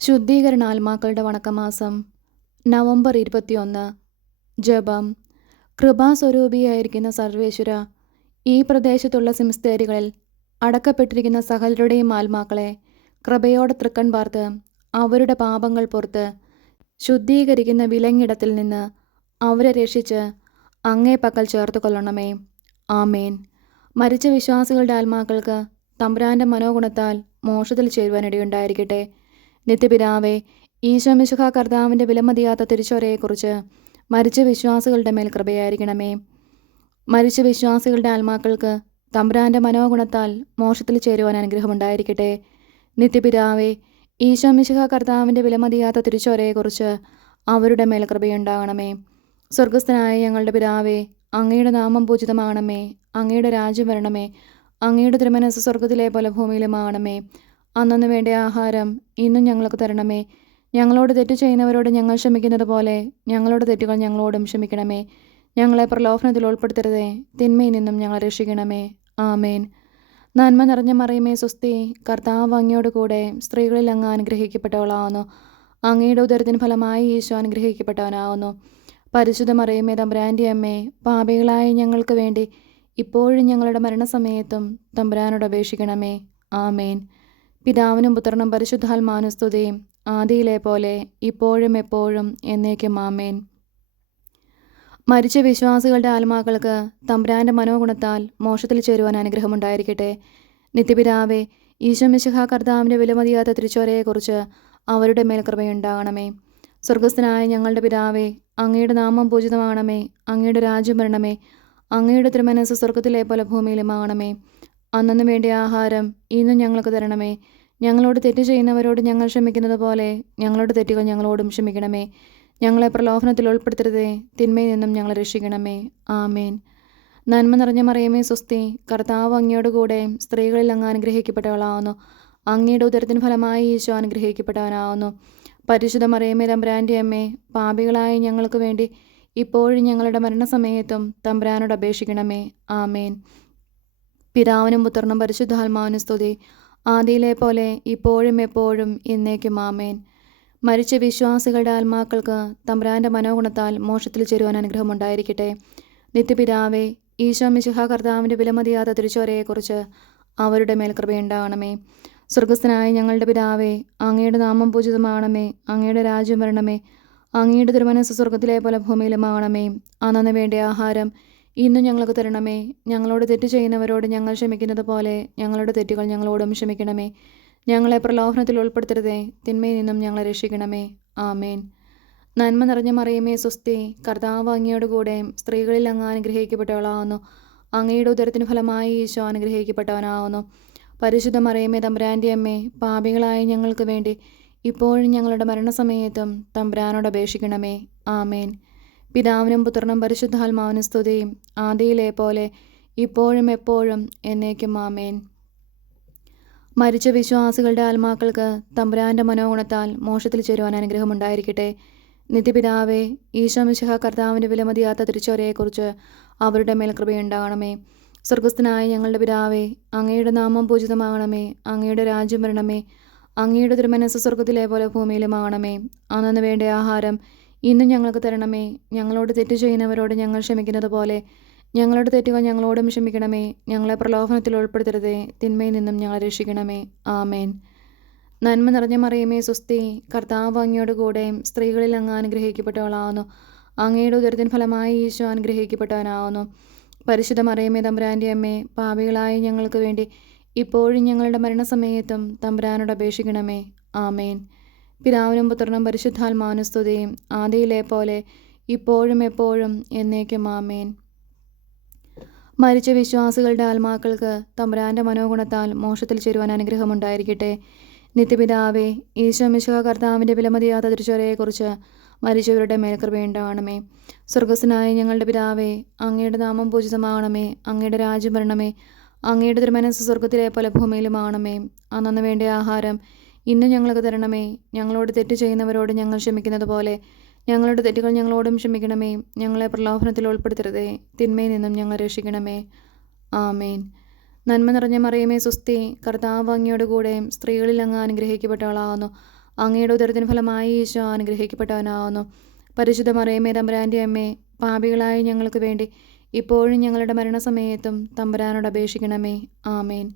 ശുദ്ധീകരണ ആത്മാക്കളുടെ വണക്കമാസം നവംബർ 21. ജപം. കൃപാസ്വരൂപിയായിരിക്കുന്ന സർവേശ്വര, ഈ പ്രദേശത്തുള്ള സിംസ്തേരികളിൽ അടക്കപ്പെട്ടിരിക്കുന്ന സകലരുടെയും ആത്മാക്കളെ കൃപയോടെ തൃക്കൺ പാർത്ത് അവരുടെ പാപങ്ങൾ പുറത്ത് ശുദ്ധീകരിക്കുന്ന വിലങ്ങിടത്തിൽ നിന്ന് അവരെ രക്ഷിച്ച് അങ്ങേ പക്കൽ ചേർത്ത് കൊള്ളണമേ. ആമേൻ. മരിച്ച വിശ്വാസികളുടെ ആത്മാക്കൾക്ക് തമ്പുരാൻ്റെ മനോഗുണത്താൽ മോക്ഷത്തിൽ ചേരുവാനിടയുണ്ടായിരിക്കട്ടെ. നിത്യപിതാവേ, ഈശോ മിശിഹാ കർത്താവിൻ്റെ വിലമതിയാത്ത തിരിച്ചോരയെക്കുറിച്ച് മരിച്ച വിശ്വാസികളുടെ മേൽ കൃപയായിരിക്കണമേ. മരിച്ച വിശ്വാസികളുടെ ആത്മാക്കൾക്ക് തമ്പുരാൻ്റെ മനോഗുണത്താൽ മോക്ഷത്തിൽ ചേരുവാൻ അനുഗ്രഹമുണ്ടായിരിക്കട്ടെ. നിത്യപിതാവേ, ഈശോ മിശിഹാ കർത്താവിൻ്റെ വിലമതിയാത്ത തിരിച്ചോരയെക്കുറിച്ച് അവരുടെ മേൽ കൃപയുണ്ടാകണമേ. സ്വർഗസ്ഥനായ ഞങ്ങളുടെ പിതാവേ, അങ്ങയുടെ നാമം പൂജിതമാകണമേ. അങ്ങയുടെ രാജ്യം വരണമേ. അങ്ങയുടെ തിരുമനസ്സ് സ്വർഗത്തിലെ പോലെ ഭൂമിയിലുമാകണമേ. അന്നന്ന് വേണ്ട ആഹാരം ഇന്നും ഞങ്ങൾക്ക് തരണമേ. ഞങ്ങളോട് തെറ്റ് ചെയ്യുന്നവരോട് ഞങ്ങൾ ക്ഷമിക്കുന്നത് പോലെ ഞങ്ങളുടെ തെറ്റുകൾ ഞങ്ങളോടും ക്ഷമിക്കണമേ. ഞങ്ങളെ പ്രലോഭനത്തിൽ ഉൾപ്പെടുത്തരുതേ, തിന്മയിൽ നിന്നും ഞങ്ങളെ രക്ഷിക്കണമേ. ആമേൻ. നന്മ നിറഞ്ഞ മറിയമേ സ്വസ്തി, കർത്താവ് അങ്ങയോട് കൂടെ സ്ത്രീകളിൽ അങ്ങ് അനുഗ്രഹിക്കപ്പെട്ടവളാവുന്നു. അങ്ങയുടെ ഉദരത്തിന് ഫലമായി ഈശോ അനുഗ്രഹിക്കപ്പെട്ടവനാവുന്നു. പരിശുദ്ധ മറിയമേ തമ്പുരാൻ്റെ അമ്മേ, പാപികളായ ഞങ്ങൾക്ക് വേണ്ടി ഇപ്പോഴും ഞങ്ങളുടെ മരണസമയത്തും തമ്പുരാനോട് അപേക്ഷിക്കണമേ. ആമേൻ. പിതാവിനും പുത്രനും പരിശുദ്ധാത്മാവിനും സ്തുതി, ആദിയിലെ പോലെ ഇപ്പോഴും എപ്പോഴും എന്നേക്കും. ആമേൻ. മരിച്ച വിശ്വാസികളുടെ ആത്മാക്കൾക്ക് തമ്പുരാൻ്റെ മനോഗുണത്താൽ മോക്ഷത്തിൽ ചേരുവാൻ അനുഗ്രഹമുണ്ടായിരിക്കട്ടെ. നിത്യപിതാവേ, ഈശോ മിശിഹാ കർത്താവിൻ്റെ വിലമതിയാത്ത തിരിച്ചോരയെക്കുറിച്ച് അവരുടെ മേൽ കൃപയുണ്ടാകണമേ. സ്വർഗസ്ഥനായ ഞങ്ങളുടെ പിതാവേ, അങ്ങയുടെ നാമം പൂജിതമാകണമേ. അങ്ങയുടെ രാജ്യം വരണമേ. അങ്ങയുടെ തിരുമനസ്സ് സ്വർഗത്തിലെ പോലെ ഭൂമിയിലുമാകണമേ. അന്നന്ന് വേണ്ട ആഹാരം ഇന്നും ഞങ്ങൾക്ക് തരണമേ. ഞങ്ങളോട് തെറ്റ് ചെയ്യുന്നവരോട് ഞങ്ങൾ ക്ഷമിക്കുന്നത് പോലെ ഞങ്ങളുടെ തെറ്റുകൾ ഞങ്ങളോടും ക്ഷമിക്കണമേ. ഞങ്ങളെ പ്രലോഭനത്തിൽ ഉൾപ്പെടുത്തരുതേ, തിന്മയിൽ നിന്നും ഞങ്ങളെ രക്ഷിക്കണമേ. ആമേൻ. നന്മ നിറഞ്ഞ മറിയമേ സ്വസ്തി, കർത്താവ് അങ്ങയോട് കൂടെ സ്ത്രീകളിൽ അങ്ങ് അനുഗ്രഹിക്കപ്പെട്ടവളാവുന്നു. അങ്ങയുടെ ഉദരത്തിന് ഫലമായി ഈശോ അനുഗ്രഹിക്കപ്പെട്ടവനാവുന്നു. പരിശുദ്ധ മറിയമേ തമ്പുരാൻ്റെ അമ്മേ, പാപികളായ ഞങ്ങൾക്ക് വേണ്ടി ഇപ്പോഴും ഞങ്ങളുടെ മരണസമയത്തും തമ്പുരാനോട് അപേക്ഷിക്കണമേ. ആമേൻ. പിതാവിനും പുത്രനും പരിശുദ്ധാത്മാവിനും സ്തുതി, ആദിയിലെ പോലെ ഇപ്പോഴും എപ്പോഴും എന്നേക്കും. ആമേൻ. മരിച്ച വിശ്വാസികളുടെ ആത്മാക്കൾക്ക് തമ്പുരാൻ്റെ മനോഗുണത്താൽ മോക്ഷത്തിൽ ചേരുവാൻ അനുഗ്രഹമുണ്ടായിരിക്കട്ടെ. നിത്യപിതാവേ, ഈശോ മിശിഹാ കർത്താവിൻ്റെ വിലമതിയാത്ത തിരിച്ചോരയെക്കുറിച്ച് അവരുടെ മേൽ കൃപയുണ്ടാകണമേ. സ്വർഗസ്ഥനായ ഞങ്ങളുടെ പിതാവേ, അങ്ങയുടെ നാമം പൂജിതമാകണമേ. അങ്ങയുടെ രാജ്യം വരണമേ. അങ്ങയുടെ തിരുമനസ്സ് സ്വർഗത്തിലെ പോലെ ഭൂമിയിലുമാകണമേ. അന്നന്ന് വേണ്ട ആഹാരം ഇന്നും ഞങ്ങൾക്ക് തരണമേ. ഞങ്ങളോട് തെറ്റ് ചെയ്യുന്നവരോട് ഞങ്ങൾ ക്ഷമിക്കുന്നത് പോലെ ഞങ്ങളുടെ തെറ്റുകൾ ഞങ്ങളോടും ക്ഷമിക്കണമേ. ഞങ്ങളെ പ്രലോഭനത്തിൽ ഉൾപ്പെടുത്തരുതേ, തിന്മയിൽ നിന്നും ഞങ്ങളെ രക്ഷിക്കണമേ. ആമേൻ. നന്മ നിറഞ്ഞ മറിയമേ സ്വസ്തി, കർത്താവ് അങ്ങയോട് കൂടെ സ്ത്രീകളിൽ അങ്ങ് അനുഗ്രഹിക്കപ്പെട്ടവളാവുന്നു. അങ്ങയുടെ ഉദരത്തിന് ഫലമായി ഈശോ അനുഗ്രഹിക്കപ്പെട്ടവനാവുന്നു. പരിശുദ്ധ മറിയമേ തമ്പുരാൻ്റെ അമ്മേ, പാപികളായ ഞങ്ങൾക്ക് വേണ്ടി ഇപ്പോഴും ഞങ്ങളുടെ മരണസമയത്തും തമ്പുരാനോട് അപേക്ഷിക്കണമേ. ആമേൻ. പിതാവിനും പുത്രനും പരിശുദ്ധാത്മാവിനും സ്തുതി, ആദിയിലെ പോലെ ഇപ്പോഴും എപ്പോഴും എന്നേക്കും. ആമേൻ. മരിച്ച വിശ്വാസികളുടെ ആത്മാക്കൾക്ക് തമ്പുരാൻ്റെ മനോഗുണത്താൽ മോക്ഷത്തിൽ ചേരുവാൻ അനുഗ്രഹമുണ്ടായിരിക്കട്ടെ. നിത്യപിതാവേ, ഈശോ മിശിഹാ കർത്താവിൻ്റെ വിലമതിയാത്ത തിരിച്ചോരയെക്കുറിച്ച് അവരുടെ മേൽ കൃപയുണ്ടാകണമേ. സ്വർഗസ്ഥനായ ഞങ്ങളുടെ പിതാവേ, അങ്ങയുടെ നാമം പൂജിതമാകണമേ. അങ്ങയുടെ രാജ്യം വരണമേ. അങ്ങയുടെ തിരുമനസ്സ് സ്വർഗത്തിലെ പോലെ ഭൂമിയിലുമാകണമേ. അന്നന്ന് വേണ്ട ആഹാരം ഇന്നും ഞങ്ങൾക്ക് തരണമേ. ഞങ്ങളോട് തെറ്റ് ചെയ്യുന്നവരോട് ഞങ്ങൾ ക്ഷമിക്കുന്നത് പോലെ ഞങ്ങളുടെ തെറ്റുകൾ ഞങ്ങളോടും ക്ഷമിക്കണമേ. ഞങ്ങളെ പ്രലോഭനത്തിൽ ഉൾപ്പെടുത്തരുതേ, തിന്മയിൽ നിന്നും ഞങ്ങളെ രക്ഷിക്കണമേ. ആമേൻ. നന്മ നിറഞ്ഞ മറിയമേ സ്വസ്തി, കർത്താവ് അങ്ങയോട് കൂടെ സ്ത്രീകളിൽ അങ്ങ് അനുഗ്രഹിക്കപ്പെട്ടവളാവുന്നു. അങ്ങയുടെ ഉദരത്തിന് ഫലമായി ഈശോ അനുഗ്രഹിക്കപ്പെട്ടവനാവുന്നു. പരിശുദ്ധ മറിയമേ തമ്പുരാൻ്റെ അമ്മേ, പാപികളായ ഞങ്ങൾക്ക് വേണ്ടി ഇപ്പോഴും ഞങ്ങളുടെ മരണസമയത്തും തമ്പുരാനോട് അപേക്ഷിക്കണമേ. ആമേൻ. പിതാവിനും പുത്രനും പരിശുദ്ധാത്മാവിനും സ്തുതി, ആദിയിലെ പോലെ ഇപ്പോഴും എപ്പോഴും എന്നേക്കും. ആമേൻ. മരിച്ച വിശ്വാസികളുടെ ആത്മാക്കൾക്ക് തമ്പുരാൻ്റെ മനോഗുണത്താൽ മോക്ഷത്തിൽ ചേരുവാൻ അനുഗ്രഹമുണ്ടായിരിക്കട്ടെ. നിത്യപിതാവേ, ഈശോ മിശിഹാ കർത്താവിൻ്റെ വിലമതിയാത്ത തിരിച്ചോരയെക്കുറിച്ച് മരിച്ചവരുടെ മേൽ കൃപയുണ്ടാകണമേ. സ്വർഗസ്ഥനായ ഞങ്ങളുടെ പിതാവേ, അങ്ങയുടെ നാമം പൂജിതമാകണമേ. അങ്ങയുടെ രാജ്യം വരണമേ. അങ്ങയുടെ തിരുമനസ്സ് സ്വർഗത്തിലെ പോലെ ഭൂമിയിലുമാകണമേ. അന്നന്ന് വേണ്ട ആഹാരം ഇന്നും ഞങ്ങൾക്ക് തരണമേ. ഞങ്ങളോട് തെറ്റ് ചെയ്യുന്നവരോട് ഞങ്ങൾ ക്ഷമിക്കുന്നത് പോലെ ഞങ്ങളുടെ തെറ്റുകൾ ഞങ്ങളോടും ക്ഷമിക്കണമേ. ഞങ്ങളെ പ്രലോഭനത്തിൽ ഉൾപ്പെടുത്തരുതേ, തിന്മയിൽ നിന്നും ഞങ്ങളെ രക്ഷിക്കണമേ. ആമേൻ. നന്മ നിറഞ്ഞ മറിയമേ സ്വസ്തി, കർത്താവ് അങ്ങയോട് കൂടെ സ്ത്രീകളിൽ അങ്ങ് അനുഗ്രഹിക്കപ്പെട്ടവളാകുന്നു. അങ്ങയുടെ ഉദരത്തിന് ഫലമായി ഈശോ അനുഗ്രഹിക്കപ്പെട്ടവനാവുന്നു. പരിശുദ്ധ മറിയമേ തമ്പുരാൻ്റെ അമ്മേ, പാപികളായ ഞങ്ങൾക്ക് വേണ്ടി ഇപ്പോഴും ഞങ്ങളുടെ മരണസമയത്തും തമ്പുരാനോട് അപേക്ഷിക്കണമേ. ആമേൻ.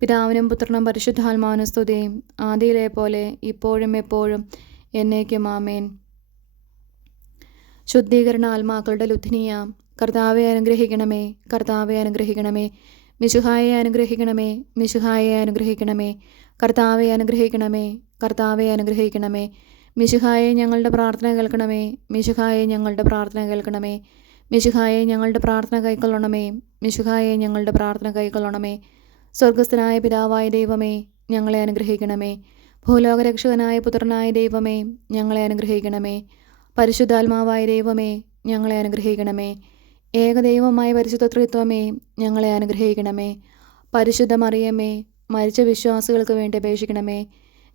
പിതാവിനും പുത്രനും പരിശുദ്ധാത്മാവിനും സ്തുതിയും, ആദിയിലെ പോലെ ഇപ്പോഴും എപ്പോഴും എന്നേക്കും. ആമേൻ. ശുദ്ധീകരണ ആത്മാക്കളുടെ ലുത്നിയ. കർത്താവെ അനുഗ്രഹിക്കണമേ, കർത്താവെ അനുഗ്രഹിക്കണമേ. മിശിഹായെ അനുഗ്രഹിക്കണമേ, മിശിഹായെ അനുഗ്രഹിക്കണമേ. കർത്താവെ അനുഗ്രഹിക്കണമേ, കർത്താവെ അനുഗ്രഹിക്കണമേ. മിശിഹായെ ഞങ്ങളുടെ പ്രാർത്ഥന കേൾക്കണമേ, മിശിഹായെ ഞങ്ങളുടെ പ്രാർത്ഥന കേൾക്കണമേ. മിശിഹായെ ഞങ്ങളുടെ പ്രാർത്ഥന കൈക്കൊള്ളണമേ, മിശിഹായെ ഞങ്ങളുടെ പ്രാർത്ഥന കൈക്കൊള്ളണമേ. സ്വർഗസ്ഥനായ പിതാവായ ദൈവമേ, ഞങ്ങളെ അനുഗ്രഹിക്കണമേ. ഭൂലോകരക്ഷകനായ പുത്രനായ ദൈവമേ, ഞങ്ങളെ അനുഗ്രഹിക്കണമേ. പരിശുദ്ധാത്മാവായ ദൈവമേ, ഞങ്ങളെ അനുഗ്രഹിക്കണമേ. ഏകദൈവമായ പരിശുദ്ധ ത്രിത്വമേ, ഞങ്ങളെ അനുഗ്രഹിക്കണമേ. പരിശുദ്ധ മറിയമേ, മരിച്ച വിശ്വാസികൾക്ക് വേണ്ടി അപേക്ഷിക്കണമേ.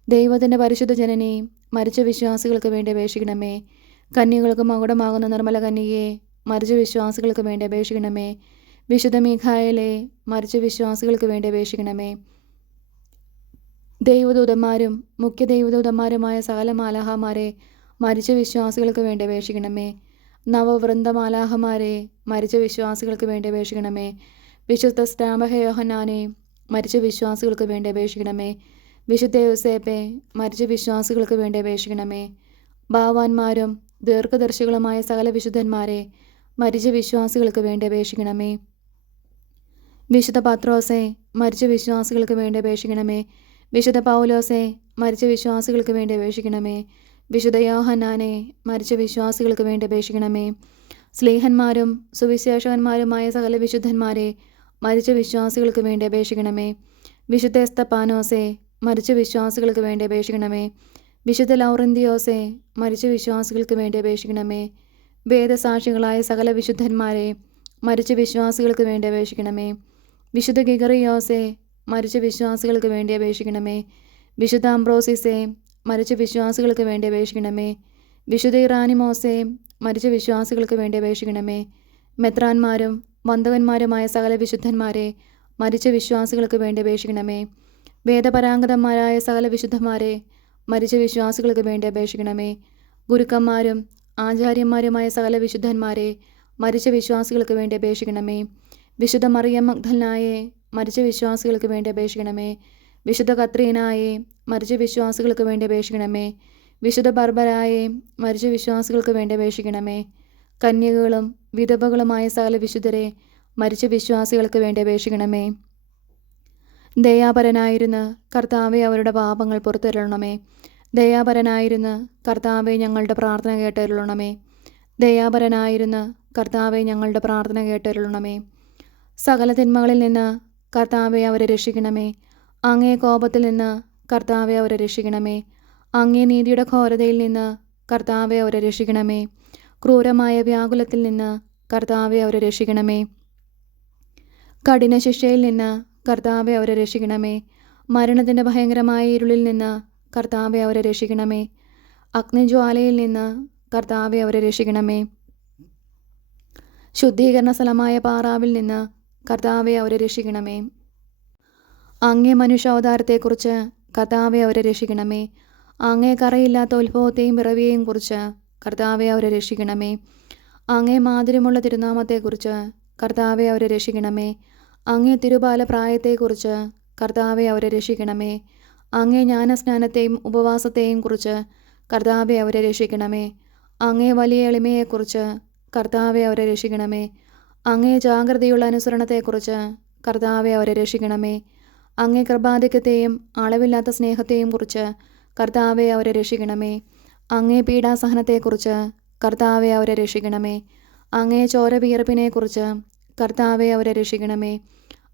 ദൈവത്തിൻ്റെ പരിശുദ്ധ ജനനി, മരിച്ച വിശ്വാസികൾക്ക് വേണ്ടി അപേക്ഷിക്കണമേ. കന്യകൾക്ക് മകുടമാകുന്ന നിർമ്മല കന്യകയെ, മരിച്ച വിശ്വാസികൾക്ക് വേണ്ടി അപേക്ഷിക്കണമേ. വിശുദ്ധ മീഖായേലേ, മരിച്ച വിശ്വാസികൾക്ക് വേണ്ടി അപേക്ഷിക്കണമേ. ദൈവദൂതന്മാരും മുഖ്യ ദൈവദൂതന്മാരുമായ സകല മാലാഹമാരെ, മരിച്ച വിശ്വാസികൾക്ക് വേണ്ടി അപേക്ഷിക്കണമേ. നവവൃന്ദമാലാഹമാരെ, മരിച്ച വിശ്വാസികൾക്ക് വേണ്ടി അപേക്ഷിക്കണമേ. വിശുദ്ധ സ്നാപക യോഹന്നാനെ, മരിച്ച വിശ്വാസികൾക്ക് വേണ്ടി അപേക്ഷിക്കണമേ. വിശുദ്ധ യോസേപ്പെ, മരിച്ച വിശ്വാസികൾക്ക് വേണ്ടി അപേക്ഷിക്കണമേ. ഭാവാന്മാരും ദീർഘദർശികളുമായ സകല വിശുദ്ധന്മാരെ, മരിച്ച വിശ്വാസികൾക്ക് വേണ്ടി അപേക്ഷിക്കണമേ. വിശുദ്ധ പത്രോസെ, മരിച്ച വിശ്വാസികൾക്ക് വേണ്ടി അപേക്ഷിക്കണമേ. വിശുദ്ധ പൗലോസെ, മരിച്ച വിശ്വാസികൾക്ക് വേണ്ടി അപേക്ഷിക്കണമേ. വിശുദ്ധ യോഹന്നാനെ, മരിച്ച വിശ്വാസികൾക്ക് വേണ്ടി അപേക്ഷിക്കണമേ. സ്ലീഹന്മാരും സുവിശേഷകന്മാരുമായ സകല വിശുദ്ധന്മാരെ, മരിച്ച വിശ്വാസികൾക്ക് വേണ്ടി അപേക്ഷിക്കണമേ. വിശുദ്ധ എസ്തപ്പാനോസെ, മരിച്ച വിശ്വാസികൾക്ക് വേണ്ടി അപേക്ഷിക്കണമേ. വിശുദ്ധ ലൗറന്തിയോസെ, മരിച്ച വിശ്വാസികൾക്ക് വേണ്ടി അപേക്ഷിക്കണമേ. വേദസാക്ഷികളായ സകല വിശുദ്ധന്മാരെ, മരിച്ച വിശ്വാസികൾക്ക് വേണ്ടി അപേക്ഷിക്കണമേ. വിശുദ്ധ ഗിഗറിയോസെ, മരിച്ച വിശ്വാസികൾക്ക് വേണ്ടി അപേക്ഷിക്കണമേ. വിശുദ്ധ അംബ്രോസിസെ, മരിച്ച വിശ്വാസികൾക്ക് വേണ്ടി അപേക്ഷിക്കണമേ. വിശുദ്ധ ഇറാനിമോസെ, മരിച്ച വിശ്വാസികൾക്ക് വേണ്ടി അപേക്ഷിക്കണമേ. മെത്രാന്മാരും വന്ദകന്മാരുമായ സകല വിശുദ്ധന്മാരെ, മരിച്ച വിശ്വാസികൾക്ക് വേണ്ടി അപേക്ഷിക്കണമേ. വേദപരാംഗതന്മാരായ സകല വിശുദ്ധന്മാരെ, മരിച്ച വിശ്വാസികൾക്ക് വേണ്ടി അപേക്ഷിക്കണമേ. ഗുരുക്കന്മാരും ആചാര്യന്മാരുമായ സകല വിശുദ്ധന്മാരെ, മരിച്ച വിശ്വാസികൾക്ക് വേണ്ടി അപേക്ഷിക്കണമേ. വിശുദ്ധ മറിയം മഗ്ദലനായെ, മരിച്ച വിശ്വാസികൾക്ക് വേണ്ടി അപേക്ഷിക്കണമേ. വിശുദ്ധ കത്രീനായെ, മരിച്ച വിശ്വാസികൾക്ക് വേണ്ടി അപേക്ഷിക്കണമേ. വിശുദ്ധ ബർബരായെ, മരിച്ച വിശ്വാസികൾക്ക് വേണ്ടി അപേക്ഷിക്കണമേ. കന്യകകളും വിധവകളുമായ സകല വിശുദ്ധരെ, മരിച്ച വിശ്വാസികൾക്ക് വേണ്ടി അപേക്ഷിക്കണമേ. ദയാപരനായിരുന്ന് കർത്താവെ അവരുടെ പാപങ്ങൾ പുറത്തരുളണമേ. ദയാപരനായിരുന്ന് കർത്താവെ ഞങ്ങളുടെ പ്രാർത്ഥന കേട്ടരുളണമേ. ദയാപരനായിരുന്ന് കർത്താവെ ഞങ്ങളുടെ പ്രാർത്ഥന കേട്ടരുളണമേ. സകല തിന്മകളിൽ നിന്ന് കർത്താവെ അവരെ രക്ഷിക്കണമേ. അങ്ങേ കോപത്തിൽ നിന്ന് കർത്താവെ അവരെ രക്ഷിക്കണമേ. അങ്ങേ നീതിയുടെ ഘോരതയിൽ നിന്ന് കർത്താവെ അവരെ രക്ഷിക്കണമേ. ക്രൂരമായ വ്യാകുലത്തിൽ നിന്ന് കർത്താവെ അവരെ രക്ഷിക്കണമേ. കഠിന ശിക്ഷയിൽ നിന്ന് കർത്താവെ അവരെ രക്ഷിക്കണമേ. മരണത്തിൻ്റെ ഭയങ്കരമായ ഇരുളിൽ നിന്ന് കർത്താവെ അവരെ രക്ഷിക്കണമേ. അഗ്നിജ്വാലയിൽ നിന്ന് കർത്താവെ അവരെ രക്ഷിക്കണമേ. ശുദ്ധീകരണ സ്ഥലമായ പാറാവിൽ നിന്ന് കർത്താവെ അവരെ രക്ഷിക്കണമേ. അങ്ങേ മനുഷ്യാവതാരത്തെക്കുറിച്ച് കർത്താവെ അവരെ രക്ഷിക്കണമേ. അങ്ങേ കറയില്ലാത്ത ഉത്ഭവത്തെയും പിറവിയെയും കുറിച്ച് കർത്താവെ അവരെ രക്ഷിക്കണമേ. അങ്ങേ മാധുര്യമുള്ള തിരുനാമത്തെക്കുറിച്ച് കർത്താവെ അവരെ രക്ഷിക്കണമേ. അങ്ങേ തിരുബാല പ്രായത്തെക്കുറിച്ച് കർത്താവെ അവരെ രക്ഷിക്കണമേ. അങ്ങേ ജ്ഞാനസ്നാനത്തെയും ഉപവാസത്തെയും കുറിച്ച് കർത്താവെ അവരെ രക്ഷിക്കണമേ. അങ്ങേ വലിയ എളിമയെക്കുറിച്ച് കർത്താവെ അവരെ രക്ഷിക്കണമേ. അങ്ങേ ജാഗ്രതയുള്ള അനുസരണത്തെക്കുറിച്ച് കർത്താവെ അവരെ രക്ഷിക്കണമേ. അങ്ങേ കൃപാധിക്യത്തെയും അളവില്ലാത്ത സ്നേഹത്തെയും കുറിച്ച് കർത്താവെ അവരെ രക്ഷിക്കണമേ. അങ്ങേ പീഡാസഹനത്തെക്കുറിച്ച് കർത്താവെ അവരെ രക്ഷിക്കണമേ. അങ്ങേ ചോരവിയർപ്പിനെക്കുറിച്ച് കർത്താവെ അവരെ രക്ഷിക്കണമേ.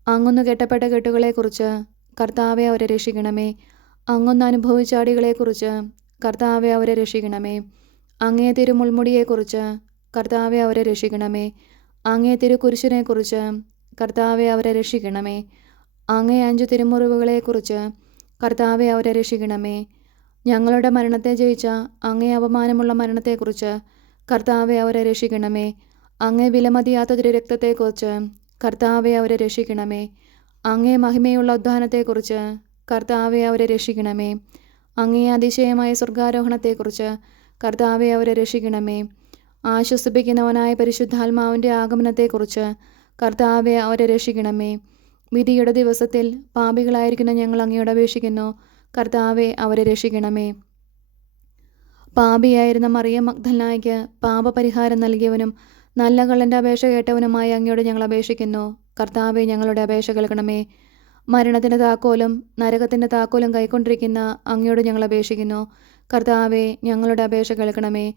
അങ്ങൊന്ന് കെട്ടപ്പെട്ട കെട്ടുകളെക്കുറിച്ച് കർത്താവെ അവരെ രക്ഷിക്കണമേ. അങ്ങൊന്ന് അനുഭവിച്ചാടികളെക്കുറിച്ച് കർത്താവെ അവരെ രക്ഷിക്കണമേ. അങ്ങേ തിരുമുൾമുടിയെക്കുറിച്ച് കർത്താവെ അവരെ രക്ഷിക്കണമേ. അങ്ങേ തിരുക്കുരിശിനെക്കുറിച്ച് കർത്താവെ അവരെ രക്ഷിക്കണമേ. അങ്ങേ 5 തിരുമുറിവുകളെക്കുറിച്ച് കർത്താവെ അവരെ രക്ഷിക്കണമേ. ഞങ്ങളുടെ മരണത്തെ ജയിച്ച അങ്ങേ അപമാനമുള്ള മരണത്തെക്കുറിച്ച് കർത്താവെ അവരെ രക്ഷിക്കണമേ. അങ്ങേ വിലമതിയാത്ത തിരുരക്തത്തെക്കുറിച്ച് കർത്താവെ അവരെ രക്ഷിക്കണമേ. അങ്ങേ മഹിമയുള്ള ഉദ്ധാനത്തെക്കുറിച്ച് കർത്താവെ അവരെ രക്ഷിക്കണമേ. അങ്ങേ അതിശയമായ സ്വർഗാരോഹണത്തെക്കുറിച്ച് കർത്താവെ അവരെ രക്ഷിക്കണമേ. ആശ്വസിപ്പിക്കുന്നവനായ പരിശുദ്ധാത്മാവിൻ്റെ ആഗമനത്തെക്കുറിച്ച് കർത്താവെ അവരെ രക്ഷിക്കണമേ. വിധിയുടെ ദിവസത്തിൽ പാപികളായിരിക്കുന്ന ഞങ്ങൾ അങ്ങയോട് അപേക്ഷിക്കുന്നു. കർത്താവെ അവരെ രക്ഷിക്കണമേ. പാപിയായിരുന്ന മറിയ മഗ്ദലനായ്ക്ക് പാപപരിഹാരം നൽകിയവനും നല്ല കള്ളൻ്റെ അപേക്ഷ കേട്ടവനുമായ അങ്ങയോട് ഞങ്ങൾ അപേക്ഷിക്കുന്നു. കർത്താവെ ഞങ്ങളുടെ അപേക്ഷ കേൾക്കണമേ. മരണത്തിൻ്റെ താക്കോലും നരകത്തിൻ്റെ താക്കോലും കൈക്കൊണ്ടിരിക്കുന്ന അങ്ങയോട് ഞങ്ങൾ അപേക്ഷിക്കുന്നു. കർത്താവെ ഞങ്ങളുടെ അപേക്ഷ കേൾക്കണമേ.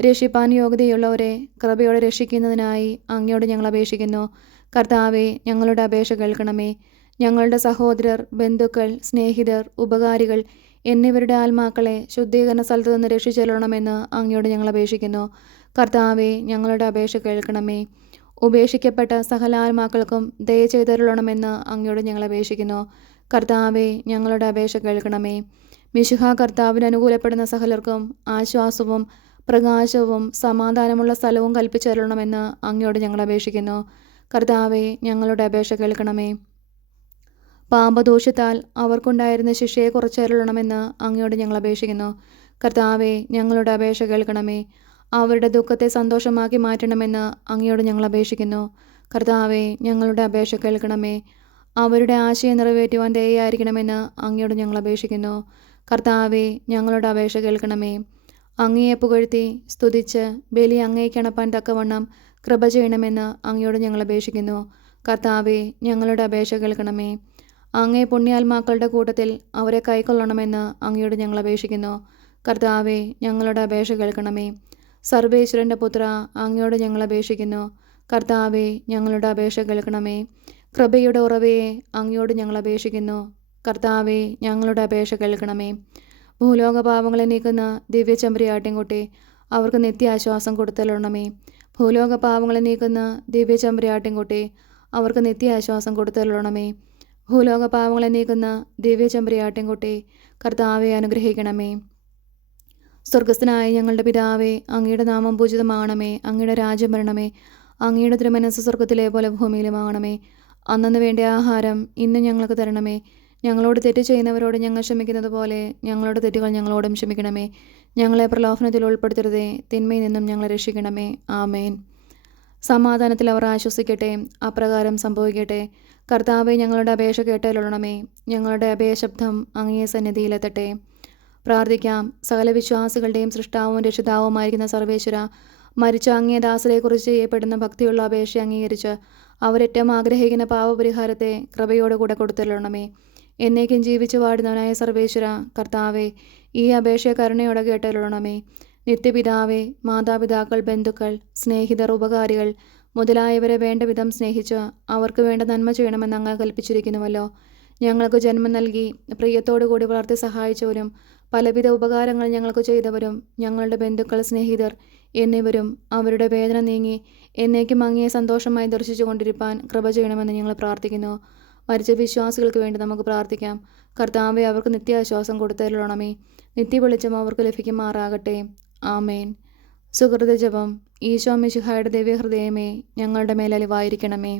രക്ഷിപ്പാൻ യോഗ്യതയുള്ളവരെ കൃപയോടെ രക്ഷിക്കുന്നതിനായി അങ്ങയോട് ഞങ്ങൾ അപേക്ഷിക്കുന്നു. കർത്താവെ ഞങ്ങളുടെ അപേക്ഷ കേൾക്കണമേ. ഞങ്ങളുടെ സഹോദരർ, ബന്ധുക്കൾ, സ്നേഹിതർ, ഉപകാരികൾ എന്നിവരുടെ ആത്മാക്കളെ ശുദ്ധീകരണ സ്ഥലത്തു നിന്ന് രക്ഷിച്ചെല്ലണമെന്ന് അങ്ങയോട് ഞങ്ങൾ അപേക്ഷിക്കുന്നു. കർത്താവെ ഞങ്ങളുടെ അപേക്ഷ കേൾക്കണമേ. ഉപേക്ഷിക്കപ്പെട്ട സകല ആത്മാക്കൾക്കും ദയ ചെയ്തരുളണമെന്ന് അങ്ങയോട് ഞങ്ങൾ അപേക്ഷിക്കുന്നു. കർത്താവെ ഞങ്ങളുടെ അപേക്ഷ കേൾക്കണമേ. മിശിഹാ കർത്താവിന് അനുകൂലപ്പെടുന്ന സകലർക്കും ആശ്വാസവും പ്രകാശവും സമാധാനമുള്ള സ്ഥലവും കൽപ്പിച്ചരുളണമെന്ന് അങ്ങയോട് ഞങ്ങൾ അപേക്ഷിക്കുന്നു. കർത്താവെ ഞങ്ങളുടെ അപേക്ഷ കേൾക്കണമേ. പാപദോഷത്താൽ അവർക്കുണ്ടായിരുന്ന ശിക്ഷയെ കുറച്ചരുളണമെന്ന് അങ്ങയോട് ഞങ്ങൾ അപേക്ഷിക്കുന്നു. കർത്താവെ ഞങ്ങളുടെ അപേക്ഷ കേൾക്കണമേ. അവരുടെ ദുഃഖത്തെ സന്തോഷമാക്കി മാറ്റണമെന്ന് അങ്ങയോട് ഞങ്ങൾ അപേക്ഷിക്കുന്നു. കർത്താവെ ഞങ്ങളുടെ അപേക്ഷ കേൾക്കണമേ. അവരുടെ ആശയം നിറവേറ്റുവാൻ ദയയായിരിക്കണമെന്ന് അങ്ങയോട് ഞങ്ങൾ അപേക്ഷിക്കുന്നു. കർത്താവെ ഞങ്ങളുടെ അപേക്ഷ കേൾക്കണമേ. അങ്ങയെ പുകഴ്ത്തി സ്തുതിച്ച് ബലി അങ്ങേക്കണപ്പാൻ തക്കവണ്ണം കൃപ ചെയ്യണമെന്ന് അങ്ങയോട് ഞങ്ങൾ അപേക്ഷിക്കുന്നു. കർത്താവെ ഞങ്ങളുടെ അപേക്ഷ കേൾക്കണമേ. അങ്ങേ പുണ്യാത്മാക്കളുടെ കൂട്ടത്തിൽ അവരെ കൈക്കൊള്ളണമെന്ന് അങ്ങയോട് ഞങ്ങൾ അപേക്ഷിക്കുന്നു. കർത്താവെ ഞങ്ങളുടെ അപേക്ഷ കേൾക്കണമേ. സർവേശ്വരൻ്റെ പുത്ര അങ്ങയോട് ഞങ്ങൾ അപേക്ഷിക്കുന്നു. കർത്താവെ ഞങ്ങളുടെ അപേക്ഷ കേൾക്കണമേ. കൃപയുടെ ഉറവയെ അങ്ങയോട് ഞങ്ങൾ അപേക്ഷിക്കുന്നു. കർത്താവെ ഞങ്ങളുടെ അപേക്ഷ കേൾക്കണമേ. ഭൂലോക പാപങ്ങളെ നീക്കുന്ന ദിവ്യ ചെമ്പരിയാട്ടിൻകുട്ടി അവർക്ക് നിത്യാശ്വാസം കൊടുത്തരുളണമേ. ഭൂലോക പാപങ്ങളെ നീക്കുന്ന ദിവ്യ ചെമ്പരിയാട്ടിൻകുട്ടി അവർക്ക് നിത്യാശ്വാസം കൊടുത്തരുളണമേ. ഭൂലോക പാപങ്ങളെ നീക്കുന്ന ദിവ്യ ചെമ്പരിയാട്ടിൻകുട്ടി കർത്താവെ അനുഗ്രഹിക്കണമേ. സ്വർഗസ്ഥനായ ഞങ്ങളുടെ പിതാവേ, അങ്ങയുടെ നാമം പൂജിതമാകണമേ. അങ്ങയുടെ രാജ്യം വരണമേ. അങ്ങയുടെ തിരുമനസ്സ് സ്വർഗത്തിലെ പോലെ ഭൂമിയിലുമാകണമേ. അന്നന്ന് വേണ്ട ആഹാരം ഇന്ന് ഞങ്ങൾക്ക് തരണമേ. ഞങ്ങളോട് തെറ്റ് ചെയ്യുന്നവരോട് ഞങ്ങൾ ക്ഷമിക്കുന്നത് പോലെ ഞങ്ങളുടെ തെറ്റുകൾ ഞങ്ങളോടും ക്ഷമിക്കണമേ. ഞങ്ങളെ പ്രലോഭനത്തിൽ ഉൾപ്പെടുത്തരുതേ, തിന്മയിൽ നിന്നും ഞങ്ങളെ രക്ഷിക്കണമേ. ആമേൻ. സമാധാനത്തിൽ അവർ ആശ്വസിക്കട്ടെ, അപ്രകാരം സംഭവിക്കട്ടെ. കർത്താവെ ഞങ്ങളുടെ അപേക്ഷ കേട്ടരുളണമേ. ഞങ്ങളുടെ അഭയശബ്ദം അങ്ങേ സന്നിധിയിലെത്തട്ടെ. പ്രാർത്ഥിക്കാം. സകല വിശ്വാസികളുടെയും സൃഷ്ടാവും രക്ഷിതാവുമായിരിക്കുന്ന സർവേശ്വര, മരിച്ച അങ്ങേ ദാസരെക്കുറിച്ച് ചെയ്യപ്പെടുന്ന ഭക്തിയുള്ള അപേക്ഷ അംഗീകരിച്ച് അവരേറ്റവും ആഗ്രഹിക്കുന്ന പാപപരിഹാരത്തെ കൃപയോടുകൂടെ കൊടുത്തരുളണമേ. എന്നേക്കും ജീവിച്ചു വാടുന്നവനായ സർവേശ്വര, കർത്താവെ ഈ അപേക്ഷയെ കരുണയോടെ കേട്ടരുളണമേ. നിത്യപിതാവേ, മാതാപിതാക്കൾ, ബന്ധുക്കൾ, സ്നേഹിതർ, ഉപകാരികൾ മുതലായവരെ വേണ്ട വിധം സ്നേഹിച്ച് അവർക്ക് വേണ്ട നന്മ ചെയ്യണമെന്ന് അങ്ങ് കൽപ്പിച്ചിരിക്കുന്നുവല്ലോ. ഞങ്ങൾക്ക് ജന്മം നൽകി പ്രിയത്തോടു കൂടി വളർത്തി സഹായിച്ചവരും പലവിധ ഉപകാരങ്ങൾ ഞങ്ങൾക്ക് ചെയ്തവരും ഞങ്ങളുടെ ബന്ധുക്കൾ, സ്നേഹിതർ എന്നിവരും അവരുടെ വേദന നീങ്ങി എന്നേക്കും അങ്ങയെ സന്തോഷമായി ദർശിച്ചു കൊണ്ടിരിപ്പാൻ കൃപ ചെയ്യണമെന്ന് ഞങ്ങൾ പ്രാർത്ഥിക്കുന്നു. മരിച്ച വിശ്വാസികൾക്ക് വേണ്ടി നമുക്ക് പ്രാർത്ഥിക്കാം. കർത്താവെ അവർക്ക് നിത്യാശ്വാസം കൊടുത്തരുളണമേ. നിത്യവെളിച്ചം അവർക്ക് ലഭിക്കുമാറാകട്ടെ. ആമേൻ. സുഹൃത ജപം. ഈശോ മിശിഹായുടെ ദിവ്യഹൃദയമേ, ഞങ്ങളുടെ മേൽ അലിവായിരിക്കണമേ.